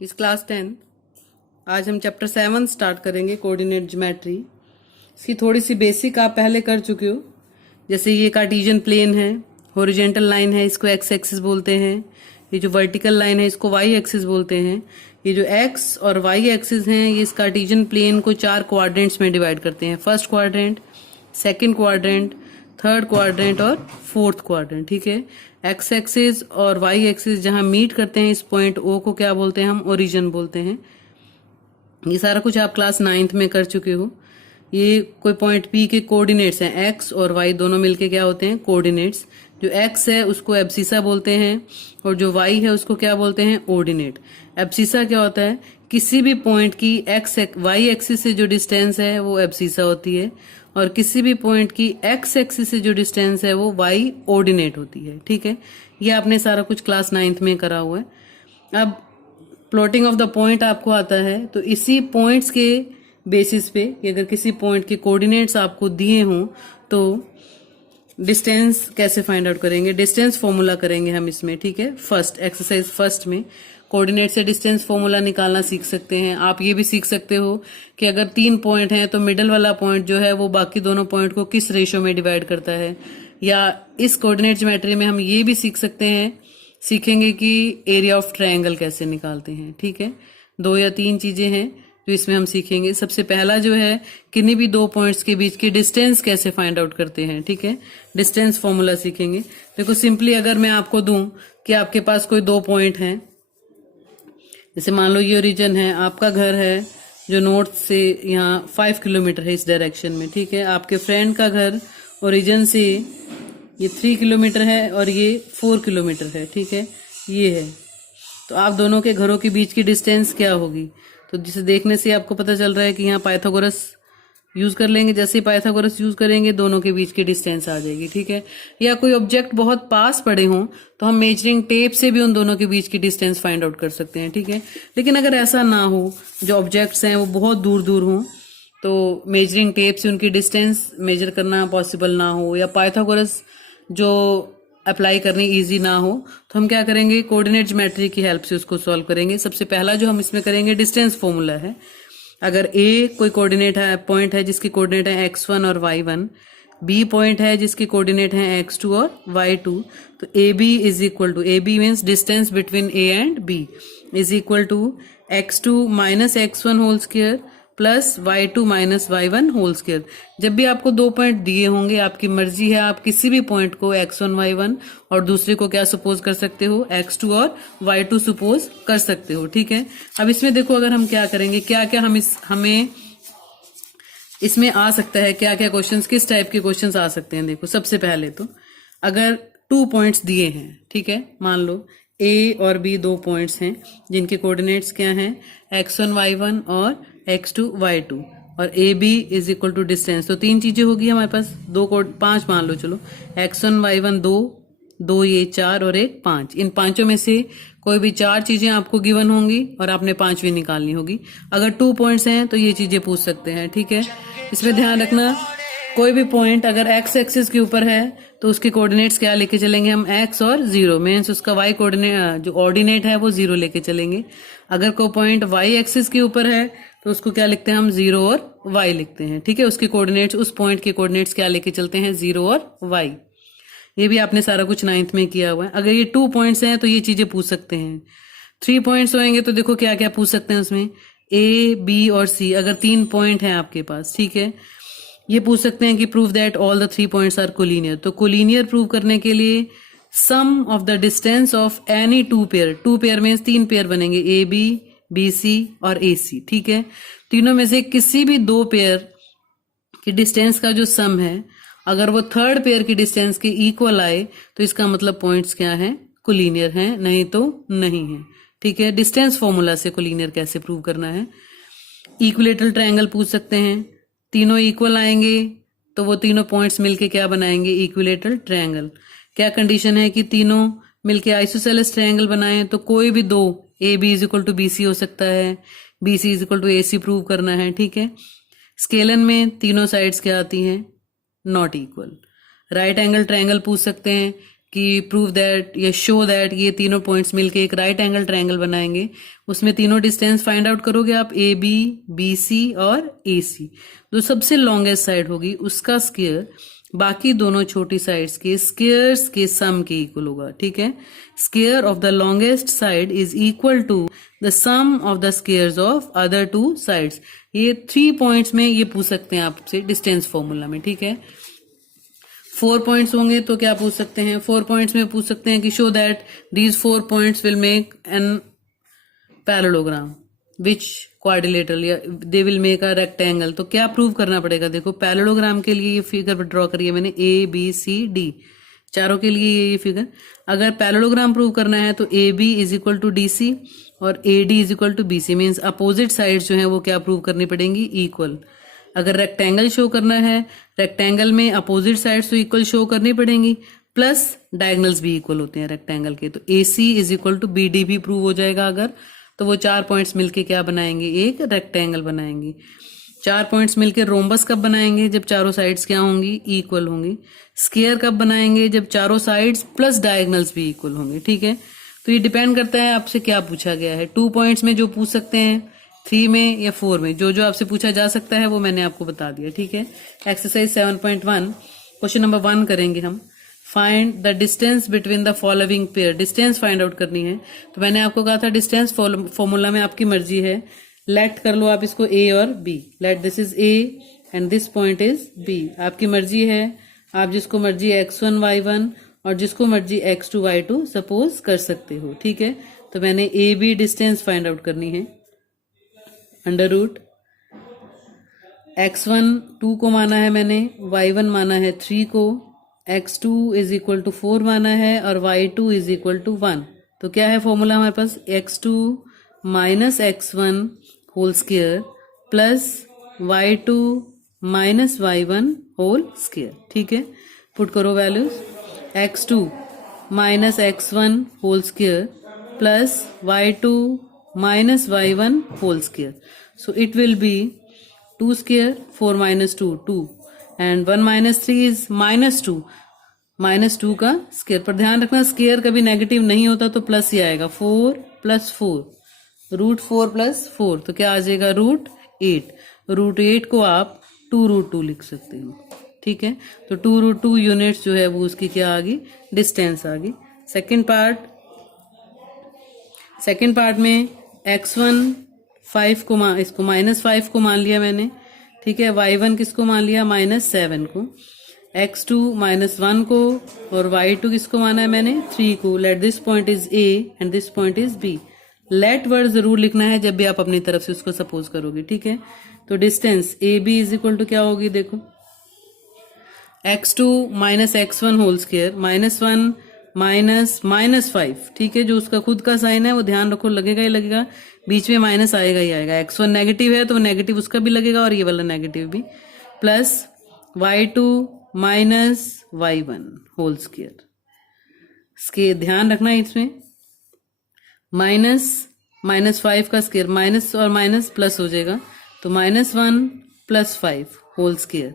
इस क्लास 10 आज हम चैप्टर 7 स्टार्ट करेंगे कोऑर्डिनेट ज्योमेट्री। इसकी थोड़ी सी बेसिक आप पहले कर चुके हो, जैसे ये कार्टेशियन प्लेन है, हॉरिजॉन्टल लाइन है, इसको एक्स एक्सिस बोलते हैं। ये जो वर्टिकल लाइन है इसको वाई एक्सिस बोलते हैं। ये जो एक्स और वाई एक्सिस हैं ये इस कार्टेशियन प्लेन को 4 क्वाड्रेंट्स में डिवाइड करते हैं। First quadrant, second quadrant, third quadrant और फोर्थ क्वाड्रेंट। ठीक है, एक्स एक्सिस और वाई एक्सिस जहां मीट करते हैं इस पॉइंट ओ को क्या बोलते हैं? हम ओरिजिन बोलते हैं। ये सारा कुछ आप क्लास 9th में कर चुके हो। ये कोई पॉइंट पी के कोऑर्डिनेट्स हैं, एक्स और वाई दोनों मिलके क्या होते हैं? कोऑर्डिनेट्स। जो एक्स है उसको एब्सिसा बोलते हैं और जो वाई है उसको क्या बोलते हैं? ऑर्डिनेट। एब्सिसा क्या होता है? किसी भी पॉइंट की एक्स वाई एक्सिस से जो डिस्टेंस है वो एब्सिसा होती है और किसी भी पॉइंट की एक्स एक्सिस से जो डिस्टेंस है वो वाई ऑर्डिनेट होती है। ठीक है, ये आपने सारा कुछ क्लास 9th में करा हुआ है। अब प्लॉटिंग ऑफ द पॉइंट आपको आता है, तो इसी पॉइंट्स के बेसिस पे कि अगर किसी पॉइंट के कोऑर्डिनेट्स आपको दिए हों तो डिस्टेंस कैसे फाइंड आउट करेंगे? डिस्टेंस फॉर्मूला करेंगे हम इसमें। ठीक है, फर्स्ट एक्सरसाइज फर्स्ट में कोऑर्डिनेट से डिस्टेंस फॉर्मूला निकालना सीख सकते हैं। आप ये भी सीख सकते हो कि अगर 3 पॉइंट हैं तो मिडल वाला पॉइंट जो है वो बाकी दोनों पॉइंट को किस रेशो में डिवाइड करता है। या इस कोऑर्डिनेट ज्योमेट्री में हम ये भी सीखेंगे कि एरिया ऑफ ट्रायंगल कैसे निकालते हैं। ठीक है, 2 या 3 चीजें हैं जो इसमें हम सीखेंगे। सबसे पहला जो है किन्हीं भी 2 पॉइंट्स के बीच की डिस्टेंस कैसे फाइंड आउट करते हैं। ठीक है, डिस्टेंस फॉर्मूला सीखेंगे। देखो सिंपली अगर मैं आपको दूं कि आपके पास कोई 2 पॉइंट हैं, जैसे मान लो ये ओरिजिन है, आपका घर है जो नॉर्थ से यहाँ 5 किलोमीटर है इस डायरेक्शन में। ठीक है, आपके फ्रेंड का घर ओरिजिन से ये 3 किलोमीटर है और ये 4 किलोमीटर है। ठीक है, ये है, तो आप दोनों के घरों के बीच की डिस्टेंस क्या होगी? तो जिसे देखने से आपको पता चल रहा है कि यहाँ पाइथागोरस यूज कर लेंगे। जैसे ही पाइथागोरस यूज करेंगे दोनों के बीच की डिस्टेंस आ जाएगी। ठीक है, या कोई ऑब्जेक्ट बहुत पास पड़े हों तो हम मेजरिंग टेप से भी उन दोनों के बीच की डिस्टेंस फाइंड आउट कर सकते हैं। ठीक है, लेकिन अगर ऐसा ना हो, जो ऑब्जेक्ट्स हैं वो बहुत दूर दूर हों, तो मेजरिंग टेप से उनकी डिस्टेंस मेजर करना पॉसिबल ना हो या पाइथागोरस जो अप्लाई करनी इजी ना हो, तो हम क्या करेंगे? कोऑर्डिनेट ज्योमेट्री की हेल्प से उसको सॉल्व करेंगे। सबसे पहला जो हम इसमें करेंगे डिस्टेंस फॉर्मूला है। अगर ए कोई कोऑर्डिनेट है, पॉइंट है जिसकी कोऑर्डिनेट है x1 और y1, बी पॉइंट है जिसकी कोऑर्डिनेट है x2 और y2, तो A B is equal to, A B means distance between A and B, is equal to x2 minus x1 whole square plus y2 minus y1 whole square. जब भी आपको 2 point दिए होंगे, आपकी मर्जी है, आप किसी भी पॉइंट को x1 y1 और दूसरे को क्या सपोज कर सकते हो? x2 और y2 सपोज कर सकते हो। ठीक है, अब इसमें देखो अगर हम क्या करेंगे, क्या क्या हमें इसमें आ सकता है, क्या क्या क्वेश्चंस, किस टाइप के क्वेश्चंस आ सकते हैं। देखो सबसे पहले तो अगर 2 पॉइंट्स दिए हैं, ठीक है, मान लो ए और बी 2 पॉइंट्स हैं जिनके कोऑर्डिनेट्स क्या हैं? x1 y1 और x2 y2 और A B is equal to distance. तो 3 चीजें होगी हमारे पास, 5 मान लो, चलो x1 y1 2 ये 4 और एक 5। इन पांचों में से कोई भी 4 चीजें आपको गिवन होंगी और आपने 5वीं निकालनी होगी। अगर 2 पॉइंट्स हैं तो ये चीजें पूछ सकते हैं। ठीक है, इसमें ध्यान रखना, कोई भी पॉइंट अगर एक्स एक्सिस के ऊपर है तो उसके कोऑर्डिनेट्स क्या लेके चलेंगे हम? x और 0, मीन्स उसका y कोऑर्डिनेट जो ऑर्डिनेट है वो 0 लेके चलेंगे। अगर कोई पॉइंट y एक्सिस के ऊपर है तो उसको क्या लिखते हैं हम? 0 और y लिखते हैं। ठीक है, उसके कोऑर्डिनेट्स, उस पॉइंट के कोऑर्डिनेट्स क्या लेके चलते हैं? 0 और y। ये भी आपने सारा कुछ 9th में किया हुआ है। अगर ये 2 पॉइंट्स हैं तो ये चीजें पूछ सकते हैं। 3 पॉइंट्स होंगे तो देखो क्या क्या पूछ सकते हैं उसमें? ए बी और सी। अगर 3 पॉइंट हैं आपके पास, ठीक है, ये पूछ सकते हैं कि prove that all the 3 points are collinear. तो कोलिनियर प्रूव करने के लिए sum of the distance of any 2 pair, 2 pair means 3 pair बनेंगे, ए बी, बी सी और ए सी। ठीक है, तीनों में से किसी भी 2 पेयर की डिस्टेंस का जो सम है, अगर वो थर्ड पेयर की डिस्टेंस के इक्वल आए तो इसका मतलब पॉइंट्स क्या है? कोलिनियर हैं, नहीं तो नहीं है। ठीक है, डिस्टेंस फॉर्मूला से कोलिनियर कैसे प्रूव करना है। इक्विलेटरल ट्रायंगल पूछ सकते हैं, तीनों इक्वल आएंगे तो वो तीनों पॉइंट्स मिलके क्या बनाएंगे? Equilateral triangle. क्या कंडीशन है कि तीनों मिलके आइसोसेलेस ट्रायंगल बनाएं? तो कोई भी 2, A B is equal to B C हो सकता है, B C is equal to A C prove करना है। ठीक है, स्केलन में तीनों साइड्स क्या आती हैं? Not equal. Right angle triangle पूछ सकते हैं कि प्रूव दैट या शो दैट ये तीनों पॉइंट्स मिलके एक राइट एंगल ट्रायंगल बनाएंगे। उसमें तीनों डिस्टेंस फाइंड आउट करोगे आप, ए बी, बी सी और ए सी। जो सबसे लॉन्गेस्ट साइड होगी उसका स्क्वायर बाकी दोनों छोटी साइड्स के स्क्वायर्स के सम के इक्वल होगा। ठीक है, square of the longest side is equal to the sum of the squares of other two sides. ये 3 पॉइंट्स में ये पूछ सकते हैं आपसे डिस्टेंस फॉर्मूला में। ठीक है, 4 पॉइंट्स होंगे तो क्या पूछ सकते हैं, 4 पॉइंट्स में पूछ सकते हैं कि show that these 4 points will make an parallelogram which quadrilateral या they will make a rectangle. तो क्या प्रूव करना पड़ेगा, देखो पैरेललोग्राम के लिए ये फिगर ड्रॉ करिए मैंने, ए बी सी डी, चारों के लिए ये फिगर। अगर पैरेललोग्राम प्रूव करना है तो A B is equal to D C और A D is equal to B C, means opposite sides जो है वो क्या प्रूव करनी पड़ेंगी, इक्वल। अगर रेक्टेंगल शो करना है, रेक्टेंगल में अपोजिट साइड्स तो इक्वल शो करनी पड़ेंगी, प्लस डायगनल्स भी इक्वल होते हैं रेक्टेंगल के। तो A C is equal to B D भी प्रूव हो जाएगा अगर, तो वो 4 पॉइंट्स मिलके क्या बनाएंगे, एक रेक्टेंगल बनाएंगे। 4 पॉइंट्स मिलके रोम्बस कब बनाएंगे, जब चारों साइड्स क्या होंगी, इक्वल होंगी। स्क्वायर कब बनाएंगे, जब चारों साइड्स प्लस डायगनल्स भी इक्वल होंगे। ठीक है, तो ये डिपेंड करता है आपसे क्या पूछा गया है। 2 पॉइंट्स में जो पूछ सकते हैं, 3 में या 4 में, जो जो आपसे पूछा जा सकता है वो मैंने आपको बता दिया। ठीक है, एक्सरसाइज 7.1 क्वेश्चन नंबर 1 करेंगे हम। Find the distance between the following pair, distance find out करनी है। तो मैंने आपको कहा था डिस्टेंस फॉर्मूला में आपकी मर्जी है, लेट कर लो आप इसको ए और B, let this is A and this point is B. आपकी मर्जी है, आप जिसको मर्जी x1 y1 और जिसको मर्जी x2 y2 सपोज कर सकते हो। ठीक है, तो मैंने A B distance find out करनी है। अंडर रूट x1 2 को माना है मैंने, y1 माना है 3 को, x2 इज इक्वल टू 4 माना है और y2 इज इक्वल टू 1। तो क्या है फॉर्मूला हमारे पास, x2 minus x1 whole square plus y2 minus y1 whole square. ठीक है, पुट करो values, x2 minus x1 whole square plus y2 minus y1 whole square. So it will be 2 square, 4 minus 2 2 and 1 minus 3 is minus 2, minus 2 का square. पर ध्यान रखना square कभी negative नहीं होता तो प्लस ही आएगा, 4 प्लस 4, रूट 4 प्लस 4, तो क्या आ जाएगा, रूट 8। रूट 8 को आप 2 रूट 2 लिख सकते हो। ठीक है, तो 2 रूट 2 यूनिट्स जो है वो उसकी क्या आ गई, डिस्टेंस आ गई। सेकेंड पार्ट में x1 5 को इसको माइनस 5 को मान लिया मैंने। ठीक है, y1 किसको मान लिया, माइनस 7 को, x2 माइनस 1 को और y2 किसको माना है मैंने, 3 को। Let this point is a and this point is b। Let word जरूर लिखना है जब भी आप अपनी तरफ से उसको सपोज करोगे। ठीक है, तो distance A B is equal to क्या होगी, देखो x2 minus x1 whole square minus 1 minus minus 5। ठीक है, जो उसका खुद का साइन है वो ध्यान रखो, लगेगा ही लगेगा, बीच में माइनस आएगा ही आएगा। x1 नेगेटिव है तो नेगेटिव उसका भी लगेगा और ये वाला नेगेटिव भी, plus y2 minus y1 whole square. इसके ध्यान रखना इसमें माइनस 5 का स्क्वायर, माइनस और माइनस प्लस हो जाएगा, तो माइनस 1 प्लस 5 होल स्क्वायर।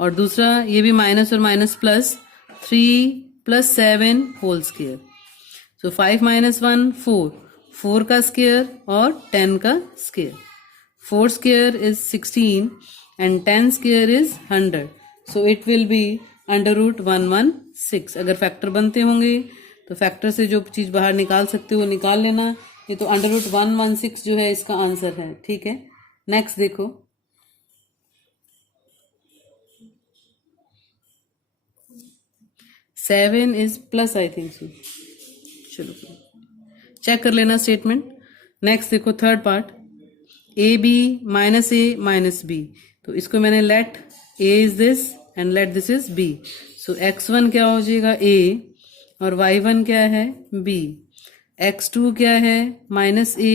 और दूसरा ये भी माइनस और minus plus 3 plus 7 whole square. So 5 minus 1 4 का स्क्वायर और 10 का square. 4 square is 16 and 10 square is 100। So it will be under root 116। अगर फैक्टर बनते होंगे तो फैक्टर से जो चीज बाहर निकाल सकते हो वो निकाल लेना। ये तो अंडर रूट 116 जो है इसका आंसर है। ठीक है, नेक्स्ट देखो, seven is plus, I think so, चलो चेक कर लेना स्टेटमेंट। नेक्स्ट देखो third part, A B minus A minus B. तो इसको मैंने let A is this and let this is B. So x1 क्या हो जाएगा a और y1 क्या है b, x2 क्या है माइनस a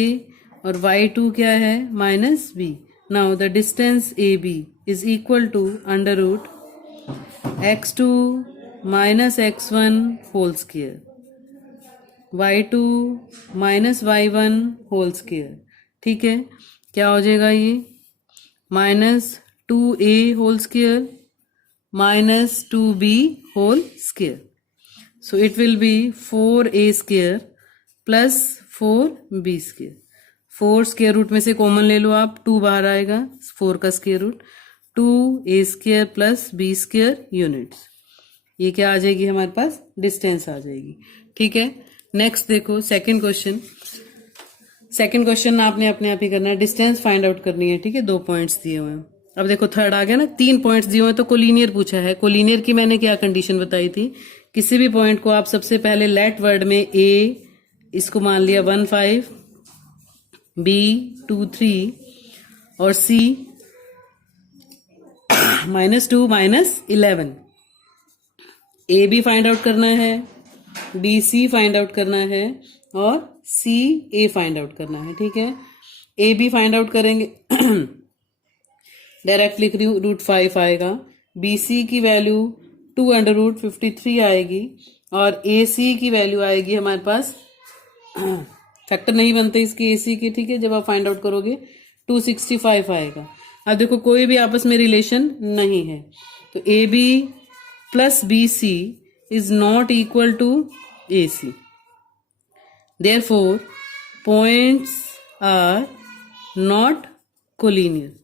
और y2 क्या है minus b। Now the distance A B is equal to under root x2 minus x1 whole square y2 minus y1 whole square. ठीक है, क्या हो जाएगा ये, minus 2a whole square minus 2b whole square. So it will be 4a square plus 4b square. 4 square root में से common ले लो आप, 2 बाहर आएगा, 4 का square root, 2a square plus b square units. ये क्या आ जाएगी हमारे पास, डिस्टेंस आ जाएगी. ठीक है. नेक्स्ट देखो सेकंड क्वेश्चन. सेकंड क्वेश्चन आपने अपने आप ही करना है, डिस्टेंस फाइंड आउट करनी है. ठीक है, 2 पॉइंट्स दिए हुए हैं. अब देखो थर्ड आ गया ना, 3 पॉइंट्स दिए हुए हैं तो कोलिनियर पूछा है. कोलिनियर की मैंने क्या कंडीशन बताई थी, किसी भी पॉइंट को आप सबसे पहले लेट वर्ड में a इसको मान लिया 1 5, b 2 3 और c -2 -11. a भी फाइंड आउट करना है, b c फाइंड आउट करना है और c a फाइंड आउट करना है. ठीक है, a b फाइंड आउट करेंगे डायरेक्ट लिख रही हूँ, √5 आएगा. बी सी की वैल्यू 2√53 आएगी और ए सी की वैल्यू आएगी हमारे पास, फैक्टर नहीं बनते इसकी ए सी के. ठीक है, जब आप फाइंड आउट करोगे 265 आएगा. अब देखो कोई भी आपस में रिलेशन नहीं है तो A B plus B C is not equal to A C. Therefore points are not collinear.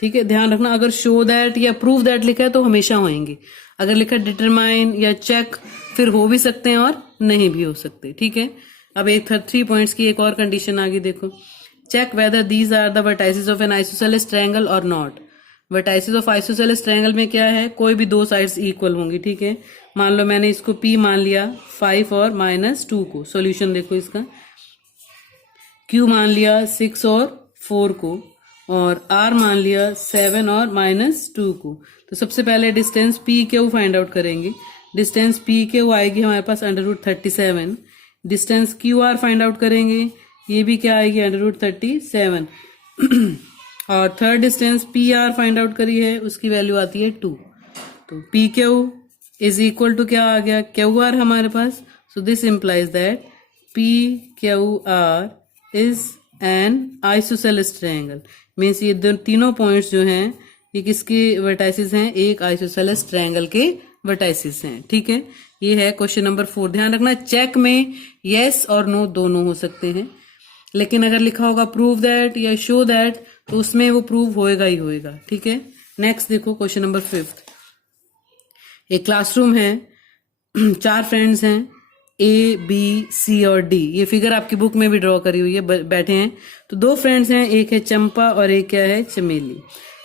ठीक है, ध्यान रखना, अगर शो दैट या प्रूव दैट लिखा है तो हमेशा होएंगे. अगर लिखा डिटरमाइन या चेक फिर हो भी सकते हैं और नहीं भी हो सकते. ठीक है, अब एक 3 पॉइंट्स की एक और कंडीशन आ गई. देखो, check whether these are the vertices of an isosceles triangle और not. Vertices of isosceles triangle में क्या है, कोई भी 2 साइड्स इक्वल होंगी. ठीक है, मान लो मैंने इसको P मान लिया 5 और -2 को. सॉल्यूशन देखो इसका, Q मान लिया 6 और 4 को और R मान लिया 7 और -2 को. तो सबसे पहले distance P Q find out करेंगे. डिस्टेंस पी क्यू आएगी हमारे पास √37. Distance Q R find out करेंगे, ये भी क्या आएगी √37. और third distance P R find out करी है, उसकी वैल्यू आती है 2. तो P Q is equal to क्या आ गया, क्यू आर हमारे पास. So this implies that P Q R is an isosceles triangle. Means ये तीनों पॉइंट्स जो हैं ये किसके वर्टाइसिस हैं, एक आइसोसेलेस ट्रायंगल के वर्टाइसिस हैं. ठीक है, ये है क्वेश्चन नंबर 4. ध्यान रखना, चेक में यस और नो दोनों हो सकते हैं, लेकिन अगर लिखा होगा प्रूव दैट या शो दैट तो उसमें वो प्रूव होएगा ही होएगा. ठीक है, नेक्स्ट देखो क्वेश्चन नंबर 5. एक क्लासरूम है, 4 फ्रेंड्स हैं ए बी सी और डी. ये फिगर आपकी बुक में भी ड्रॉ करी हुई है, बैठे हैं. तो 2 फ्रेंड्स हैं, एक है चंपा और एक क्या है, चमेली.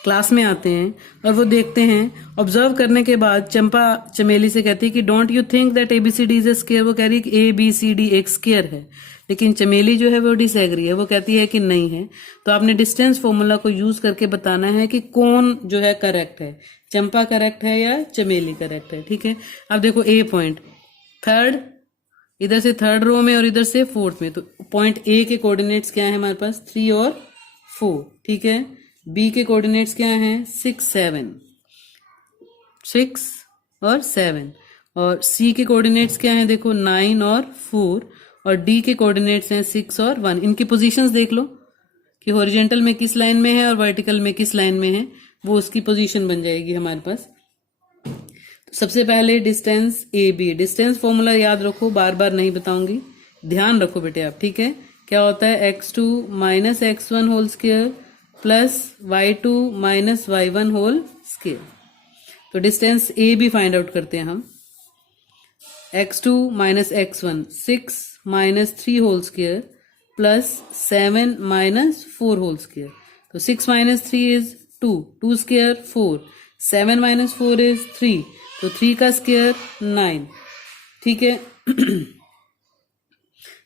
क्लास में आते हैं और वो देखते हैं, ऑब्जर्व करने के बाद चंपा चमेली से कहती है कि don't you think that ABCD is a square. वो कह रही है कि ABCD एक स्क्वायर है, लेकिन चमेली जो है वो डिसएग्री है, वो कहती है कि नहीं है. तो आपने डिस्टेंस फॉर्मूला को यूज करके बताना है कि कौन जो है करेक्ट है, चंपा करेक्ट है या चमेली करेक्ट है. ठीक है, अब देखो ए पॉइंट थर्ड, इधर से थर्ड रो में और इधर से फोर्थ में. तो पॉइंट ए के कोऑर्डिनेट्स क्या है हमारे पास, 3 और 4. ठीक है, बी के कोऑर्डिनेट्स क्या हैं, 6 और 7. और सी के कोऑर्डिनेट्स क्या हैं, देखो 9 और 4. और डी के कोऑर्डिनेट्स हैं 6 और 1. इनकी पोजीशंस देख लो कि हॉरिजॉन्टल में किस लाइन में है और वर्टिकल में किस लाइन में है, वो उसकी पोजीशन बन जाएगी हमारे पास. सबसे पहले distance A B. Distance formula याद रखो, बार बार नहीं बताऊंगी, ध्यान रखो बेटे आप. ठीक है, क्या होता है, x2 - x1 whole square plus y2 - y1 whole square. तो distance A B find out करते हैं हम. x2 - x1 6 - 3 whole square plus 7 - 4 whole square. तो 6 - 3 इज 2, 2 स्क्वायर 4, 7 - 4 इज 3. तो 3 का स्क्वायर 9. ठीक है,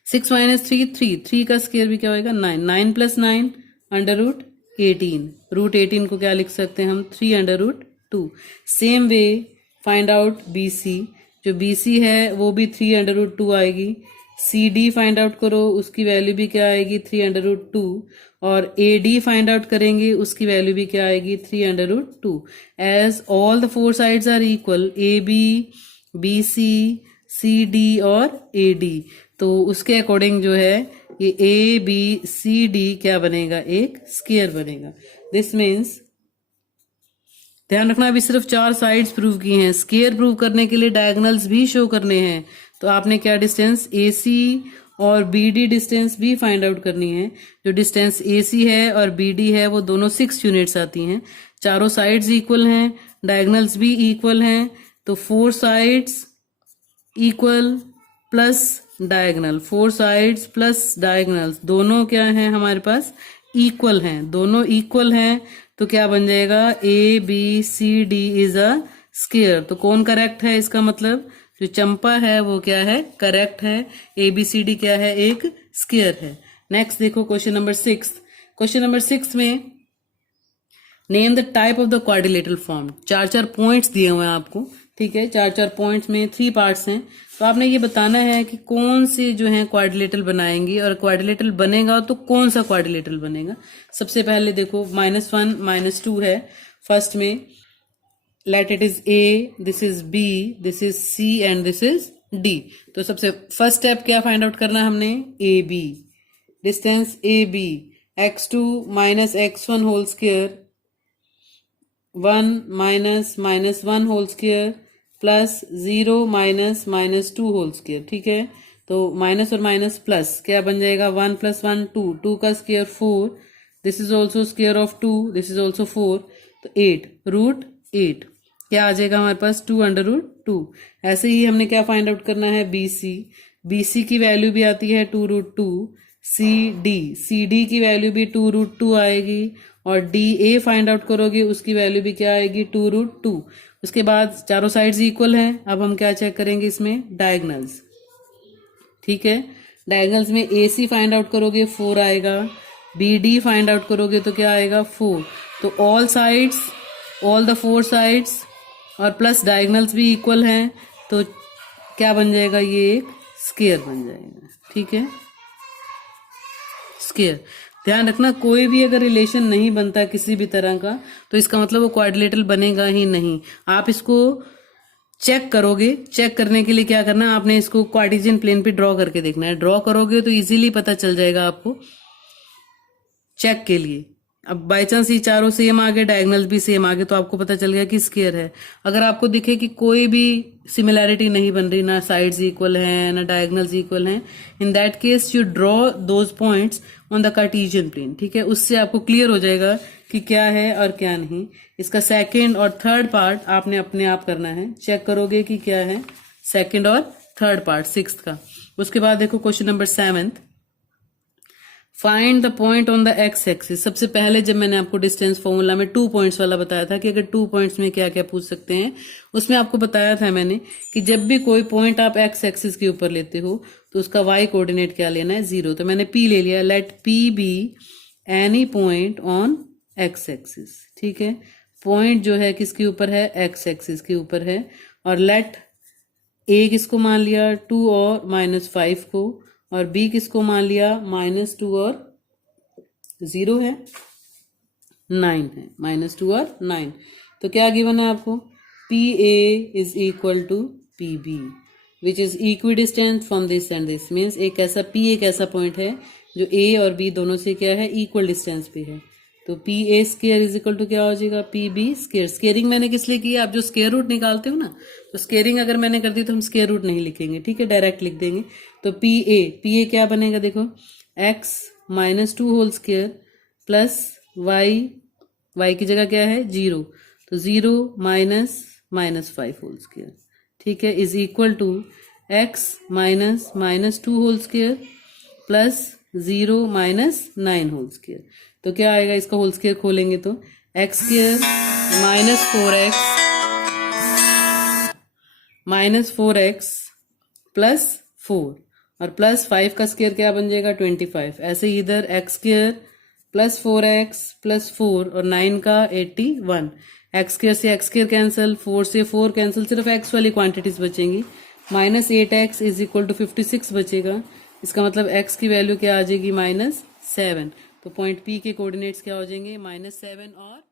6 - 3 3, 3 का स्क्वायर भी क्या होगा 9. 9 + 9 √18. √18 को क्या लिख सकते हैं हम, 3√2. Same way find out BC. जो BC है वो भी 3√2 आएगी. CD फाइंड आउट करो, उसकी वैल्यू भी क्या आएगी 3√2. और AD फाइंड आउट करेंगे, उसकी वैल्यू भी क्या आएगी 3√2. As all the 4 sides are equal, AB BC CD और AD, तो उसके अकॉर्डिंग जो है ये ABCD क्या बनेगा, एक स्क्वायर बनेगा. दिस मीन्स ध्यान रखना अभी सिर्फ 4 साइड्स प्रूव की हैं, स्क्वायर प्रूव करने के लिए डायगोनल्स भी शो करने हैं। तो आपने क्या डिस्टेंस AC और BD डिस्टेंस भी फाइंड आउट करनी है। जो डिस्टेंस AC है और BD है वो दोनों 6 यूनिट्स आती हैं। चारों साइड्स इक्वल हैं, डायगोनल्स भी इक्वल हैं, तो 4 sides equal plus diagonal, 4 sides plus diagonals दोनों क्या हैं हमारे पास, इक्वल हैं। दोनों इक्वल हैं तो क्या बन जाएगा, ABCD इज अ स्क्वायर। तो कौन करेक्ट है, इसका मतलब जो चंपा है वो क्या है, करेक्ट है। ABCD क्या है, एक स्क्वायर है। नेक्स्ट देखो क्वेश्चन नंबर 6। क्वेश्चन नंबर 6 में name the type of the quadrilateral form. 4 points दिए हुए हैं आपको, ठीक है। 4 पॉइंट्स में 3 पार्ट्स हैं। तो आपने ये बताना है कि कौन से जो है क्वाड्रिलेटरल बनाएंगे, और क्वाड्रिलेटरल बनेगा तो कौन सा क्वाड्रिलेटरल बनेगा। सबसे पहले देखो -1 -2 है फर्स्ट में, let it is A, this is B, this is C and this is D। तो सबसे फर्स्ट स्टेप क्या फाइंड आउट करना है हमने, AB distance AB, x2 - x1 whole square 1 - -1 whole square plus 0 - -2 whole square, ठीक है। तो माइनस और माइनस प्लस क्या बन जाएगा, 1 + 1 2, 2 का square 4, this is also square of 2, this is also 4, तो 8 √8 क्या आ जाएगा हमारे पास, 2√2। ऐसे ही हमने क्या फाइंड आउट करना है, BC की वैल्यू भी आती है 2√2, CD की वैल्यू भी 2√2 आएगी, और DA फाइंड आउट करोगे उसकी वैल्यू भी क्या आएगी, 2√2। उसके बाद चारों साइड्स इक्वल हैं। अब हम क्या चेक करेंगे इसमें, डायगोनल्स, ठीक है। डायगोनल्स में AC फाइंड आउट करोगे 4 आएगा, BD फाइंड आउट करोगे तो क्या आएगा, 4। तो all sides, all the 4 sides और प्लस डायगोनल्स भी इक्वल हैं, तो क्या बन जाएगा, ये एक स्क्वायर बन जाएगा, ठीक है, स्क्वायर। ध्यान रखना कोई भी अगर रिलेशन नहीं बनता किसी भी तरह का, तो इसका मतलब वो क्वाड्रिलेटरल बनेगा ही नहीं। आप इसको चेक करोगे, चेक करने के लिए क्या करना है, आपने इसको कार्टेशियन प्लेन पे ड्रॉ करके देखना है। ड्रॉ करोगे तो इजीली पता चल जाएगा आपको चेक के लिए। अब बाई चांस ये चारों सेम आ गए, डायगोनल भी सेम आ गए, तो आपको पता चल गया कि स्क्वायर है। अगर आपको दिखे कि कोई भी सिमिलैरिटी नहीं बन रही, ना साइड्स इक्वल हैं ना डायगोनल्स इक्वल हैं, in that case you draw those points on the Cartesian plane, ठीक है। उससे आपको क्लियर हो जाएगा कि क्या है और क्या नहीं। इसका सेकेंड और थर्ड पार्ट आपने अपने आप करना है, चेक करोगे कि क्या है सेकेंड और थर्ड पार्ट 6th का। उसके बाद देखो question number 7th, find the point on the x axis. सबसे पहले जब मैंने आपको डिस्टेंस फॉर्मूला में 2 पॉइंट्स वाला बताया था कि अगर 2 पॉइंट्स में क्या क्या पूछ सकते हैं, उसमें आपको बताया था मैंने कि जब भी कोई पॉइंट आप एक्स एक्सिस के ऊपर लेते हो तो उसका वाई कोऑर्डिनेट क्या लेना है, 0। तो मैंने P ले लिया, let P be any point on x axis, ठीक है। पॉइंट जो है किसके ऊपर है, एक्स एक्सिस के ऊपर है। और लेट A किसको मान लिया, 2 और -5 को, और B किसको मान लिया, -2 और 0 है, 9 है, -2 और 9। तो क्या गिवन है आपको, PA is equal to PB which is equidistant from this and this. Means एक ऐसा P एक ऐसा पॉइंट है जो A और B दोनों से क्या है, इक्वल डिस्टेंस पे है। तो PA square is equal to क्या हो जाएगा, PB स्क्वायर। स्केयरिंग मैंने किस लिए की है, आप जो स्क्वायर रूट निकालते हो ना, तो स्केयरिंग अगर मैंने कर दी तो हम स्क्वायर रूट नहीं लिखेंगे, ठीक है, डायरेक्ट लिख देंगे। तो PA क्या बनेगा, देखो x -2 whole square plus y की जगह क्या है, 0, तो 0 -5 होल स्क्वायर, ठीक है, is equal to x -2 whole square plus 0 -9 whole square. तो क्या आएगा, इसका होल स्क्वायर खोलेंगे तो x स्क्वायर -4x प्लस 4 और प्लस 5 का स्क्वायर क्या बन जाएगा, 25। ऐसे ही इधर x square plus 4x plus 4 और 9 का 81। x स्क्वायर से x स्क्वायर कैंसिल, 4 से 4 कैंसिल, सिर्फ x वाली क्वांटिटीज बचेंगी। -8x इज इक्वल टू 56 बचेगा। इसका मतलब x की वैल्यू क्या आ जाएगी, -7। तो पॉइंट P के कोऑर्डिनेट्स क्या हो जाएंगे, -7 और